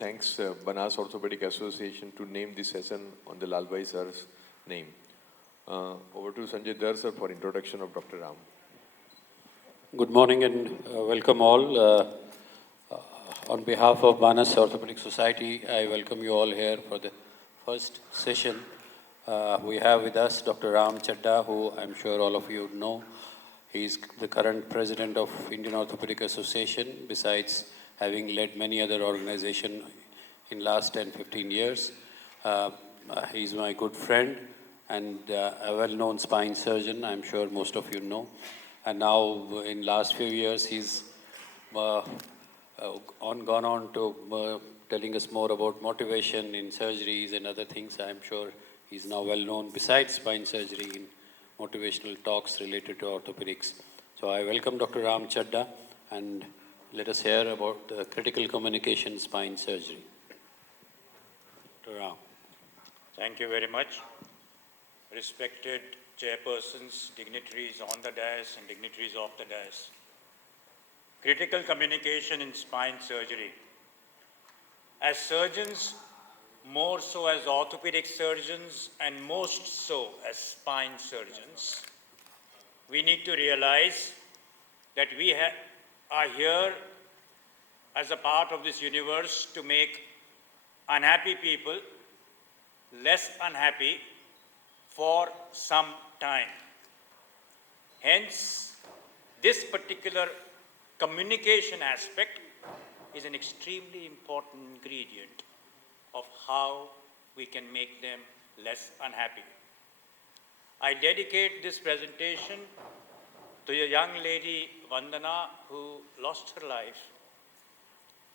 Thanks, Banas Orthopedic Association, to name this session on the Lalbhai sir's name. Over to Sanjay Dar sir for introduction of Dr. Ram. Good morning and welcome all. On behalf of Banas Orthopedic Society, I welcome you all here for the first session. We have with us Dr. Ram Chaddha, who I'm sure all of you know. He's the current president of Indian Orthopedic Association, besides having led many other organizations in last 10, 15 years. He's my good friend and a well-known spine surgeon, I'm sure most of you know. And now, in last few years, he's gone on to telling us more about motivation in surgeries and other things. I'm sure he's now well-known besides spine surgery in motivational talks related to orthopedics. So I welcome Dr. Ram Chaddha, and let us hear about the critical communication spine surgery. Dr. Ram. Thank you very much. Respected chairpersons, dignitaries on the dais and dignitaries off the dais. Critical communication in spine surgery. As surgeons, more so as orthopedic surgeons and most so as spine surgeons, we need to realize that we are here as a part of this universe to make unhappy people less unhappy for some time. Hence, this particular communication aspect is an extremely important ingredient of how we can make them less unhappy. I dedicate this presentation to a young lady, Vandana, who lost her life,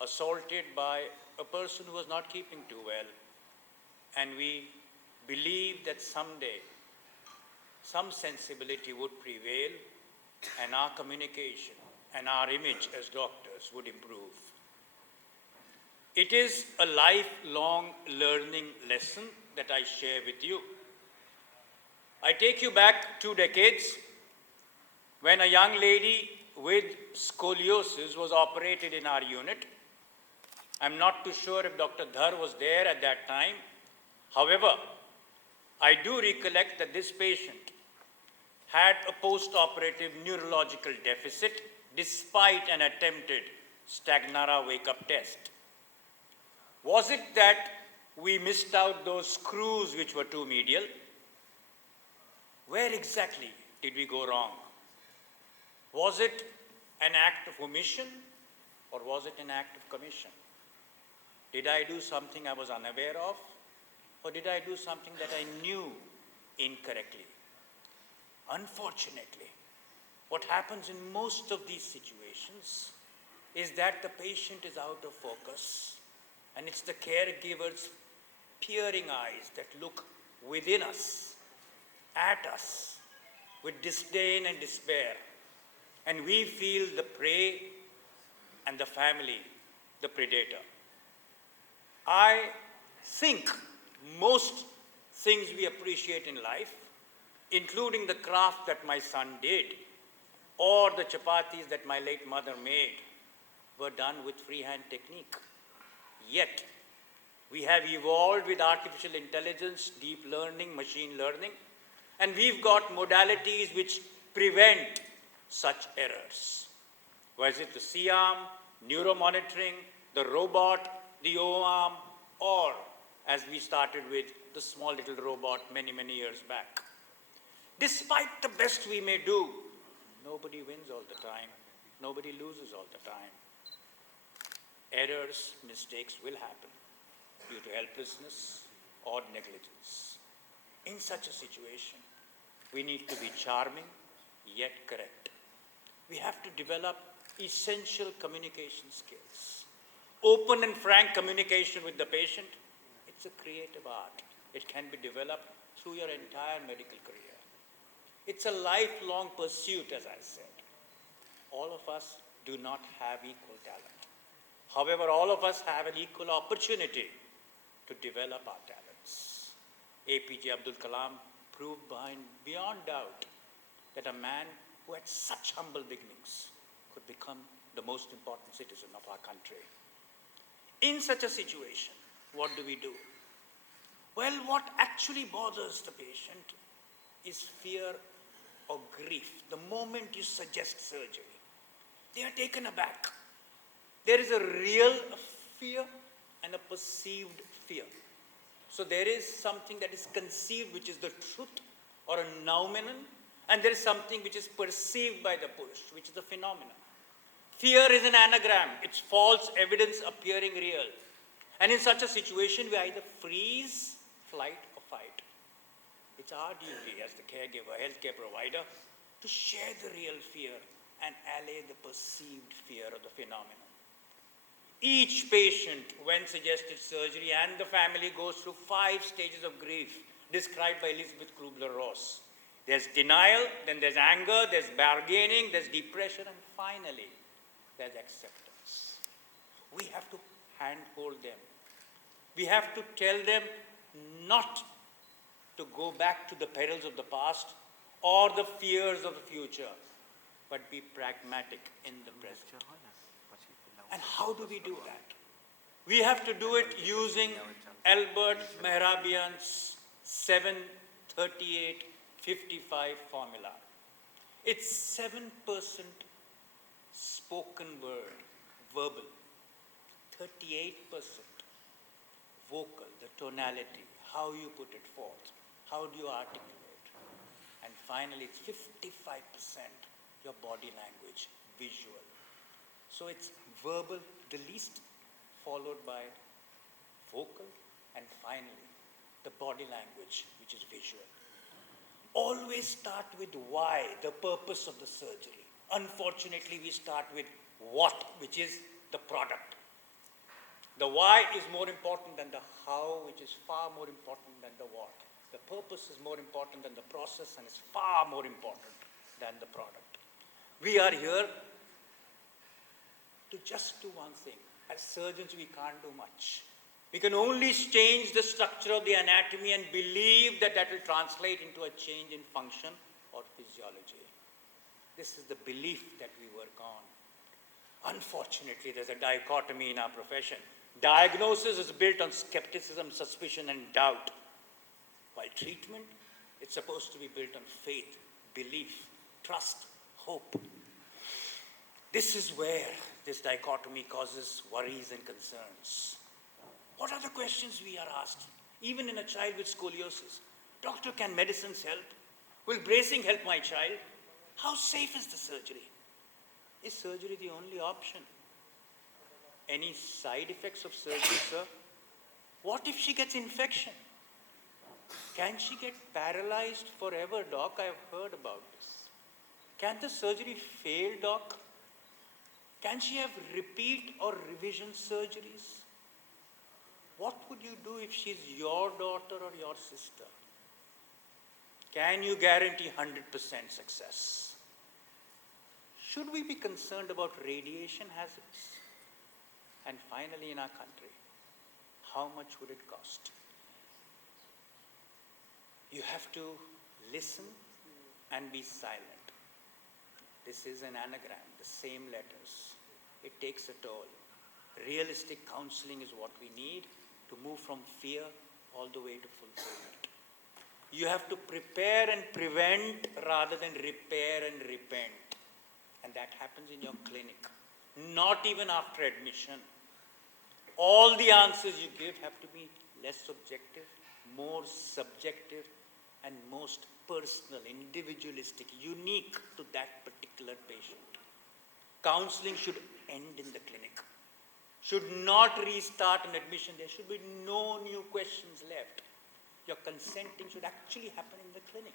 assaulted by a person who was not keeping too well. And we believe that someday some sensibility would prevail and our communication and our image as doctors would improve. It is a lifelong learning lesson that I share with you. I take you back 2 decades when a young lady with scoliosis was operated in our unit. I'm not too sure if Dr. Dhar was there at that time. However, I do recollect that this patient had a post-operative neurological deficit despite an attempted Stagnara wake-up test. Was it that we missed out those screws which were too medial? Where exactly did we go wrong? Was it an act of omission or was it an act of commission? Did I do something I was unaware of, or did I do something that I knew incorrectly? Unfortunately, what happens in most of these situations is that the patient is out of focus, and it's the caregiver's peering eyes that look within us, at us, with disdain and despair. And we feel the prey and the family, the predator. I think most things we appreciate in life, including the craft that my son did, or the chapatis that my late mother made, were done with freehand technique. Yet, we have evolved with artificial intelligence, deep learning, machine learning, and we've got modalities which prevent such errors. Was it the C-arm, neuromonitoring, the robot, the O-arm, or as we started with the small little robot many, many years back. Despite the best we may do, nobody wins all the time. Nobody loses all the time. Errors, mistakes will happen due to helplessness or negligence. In such a situation, we need to be charming yet correct. We have to develop essential communication skills. Open and frank communication with the patient, it's a creative art. It can be developed through your entire medical career. It's a lifelong pursuit, as I said. All of us do not have equal talent. However, all of us have an equal opportunity to develop our talents. APJ Abdul Kalam proved beyond doubt that a man who had such humble beginnings could become the most important citizen of our country. In such a situation, what do we do? Well, what actually bothers the patient is fear or grief. The moment you suggest surgery, they are taken aback. There is a real fear and a perceived fear. So there is something that is conceived, which is the truth or a noumenon, and there is something which is perceived by the Purush, which is the phenomenon. Fear is an anagram. It's false evidence appearing real. And in such a situation, we either freeze, flight, or fight. It's our duty as the caregiver, healthcare provider, to share the real fear and allay the perceived fear of the phenomenon. Each patient, when suggested surgery, and the family goes through 5 stages of grief described by Elizabeth Kubler-Ross. There's denial, then there's anger, there's bargaining, there's depression, and finally, there's acceptance. We have to handhold them. We have to tell them not to go back to the perils of the past or the fears of the future, but be pragmatic in the present. And how do we do that? We have to do it using Albert Mehrabian's 7-38-55 formula. It's 7% spoken word, verbal, 38% vocal, the tonality, how you put it forth, how do you articulate, and finally it's 55% your body language, visual. So it's verbal, the least, followed by vocal, and finally the body language, which is visual. Always start with why, the purpose of the surgery. Unfortunately, we start with what, which is the product. The why is more important than the how, which is far more important than the what. The purpose is more important than the process and is far more important than the product. We are here to just do one thing. As surgeons, we can't do much. We can only change the structure of the anatomy and believe that that will translate into a change in function or physiology. This is the belief that we work on. Unfortunately, there's a dichotomy in our profession. Diagnosis is built on skepticism, suspicion, and doubt. While treatment, it's supposed to be built on faith, belief, trust, hope. This is where this dichotomy causes worries and concerns. What are the questions we are asked? Even in a child with scoliosis. Doctor, can medicines help? Will bracing help my child? How safe is the surgery? Is surgery the only option? Any side effects of surgery, sir? What if she gets infection? Can she get paralyzed forever, doc? I have heard about this. Can the surgery fail, doc? Can she have repeat or revision surgeries? What would you do if she's your daughter or your sister? Can you guarantee 100% success? Should we be concerned about radiation hazards? And finally, in our country, how much would it cost? You have to listen and be silent. This is an anagram, the same letters. It takes a toll. Realistic counseling is what we need to move from fear all the way to fulfillment. You have to prepare and prevent rather than repair and repent. And that happens in your clinic, not even after admission. All the answers you give have to be less subjective, more subjective, and most personal, individualistic, unique to that particular patient. Counseling should end in the clinic. Should not restart an admission. There should be no new questions left. Your consenting should actually happen in the clinic.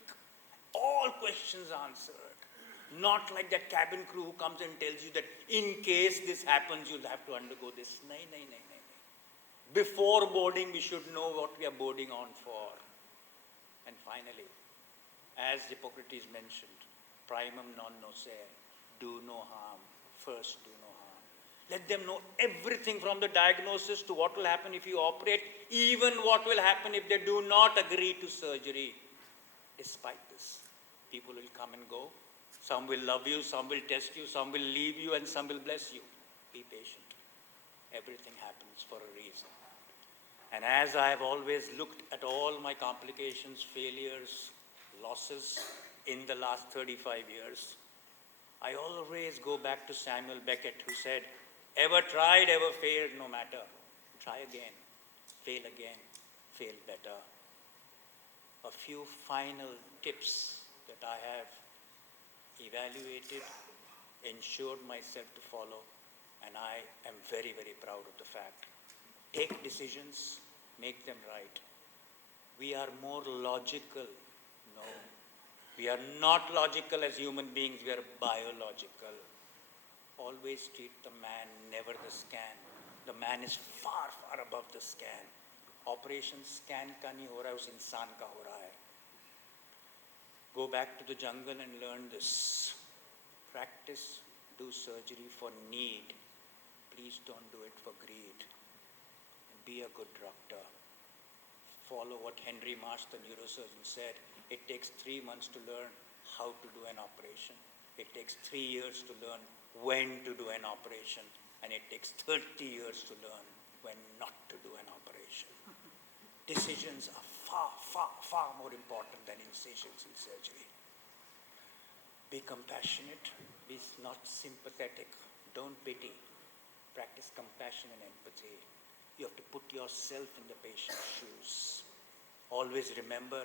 All questions answered. Not like that cabin crew who comes and tells you that in case this happens, you'll have to undergo this. No. Before boarding, we should know what we are boarding on for. And finally, as Hippocrates mentioned, primum non nocere, do no harm. First, do no harm. Let them know everything from the diagnosis to what will happen if you operate, even what will happen if they do not agree to surgery. Despite this, people will come and go. Some will love you, some will test you, some will leave you, and some will bless you. Be patient. Everything happens for a reason. And as I have always looked at all my complications, failures, losses in the last 35 years, I always go back to Samuel Beckett, who said, ever tried, ever failed, no matter. Try again, fail better. A few final tips that I have evaluated, ensured myself to follow, and I am very, very proud of the fact. Take decisions, make them right. We are more logical. No. We are not logical as human beings, we are biological. Always treat the man, never the scan. The man is far, far above the scan. Operation scan ka nahi ho raha hai, us insaan ka ho raha hai. Go back to the jungle and learn this. Practice, do surgery for need. Please don't do it for greed. Be a good doctor. Follow what Henry Marsh, the neurosurgeon, said. It takes 3 months to learn how to do an operation. It takes 3 years to learn when to do an operation. And it takes 30 years to learn when not to do an operation. Decisions are far, far, far more important than incisions in surgery. Be compassionate. Be not sympathetic. Don't pity. Practice compassion and empathy. You have to put yourself in the patient's shoes. Always remember,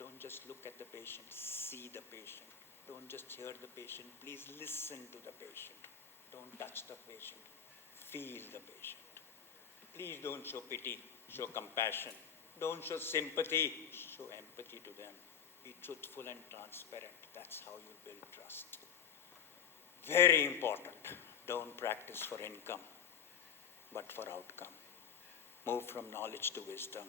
don't just look at the patient, see the patient. Don't just hear the patient, please listen to the patient. Don't touch the patient, feel the patient. Please don't show pity, show compassion. Don't show sympathy, show empathy to them. Be truthful and transparent. That's how you build trust. Very important. Don't practice for income, but for outcome. Move from knowledge to wisdom.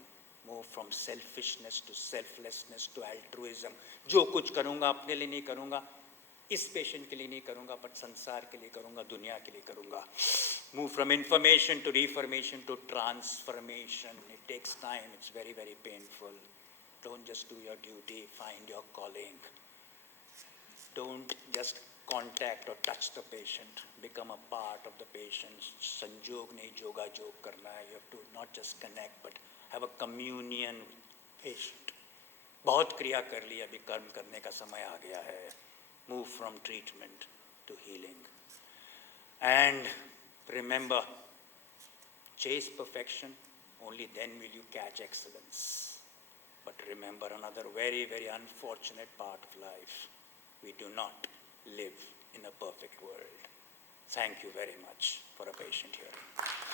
Move from selfishness to selflessness to altruism. जो कुछ करूँगा अपने लिए नहीं करूँगा, इस patient के लिए नहीं करूँगा, but संसार के लिए करूँगा, दुनिया के लिए करूँगा. Move from information to reformation to transformation. It takes time. It's very, very painful. Don't just do your duty. Find your calling. Don't just contact or touch the patient. Become a part of the patient. Sanjog nahi joga jog karna hai. You have to not just connect, but have a communion with patient. बहुत क्रिया कर ली, अभी कर्म करने का समय आ गया है. Move from treatment to healing. And remember, chase perfection, only then will you catch excellence. But remember another very, very unfortunate part of life. We do not live in a perfect world. Thank you very much for a patient hearing.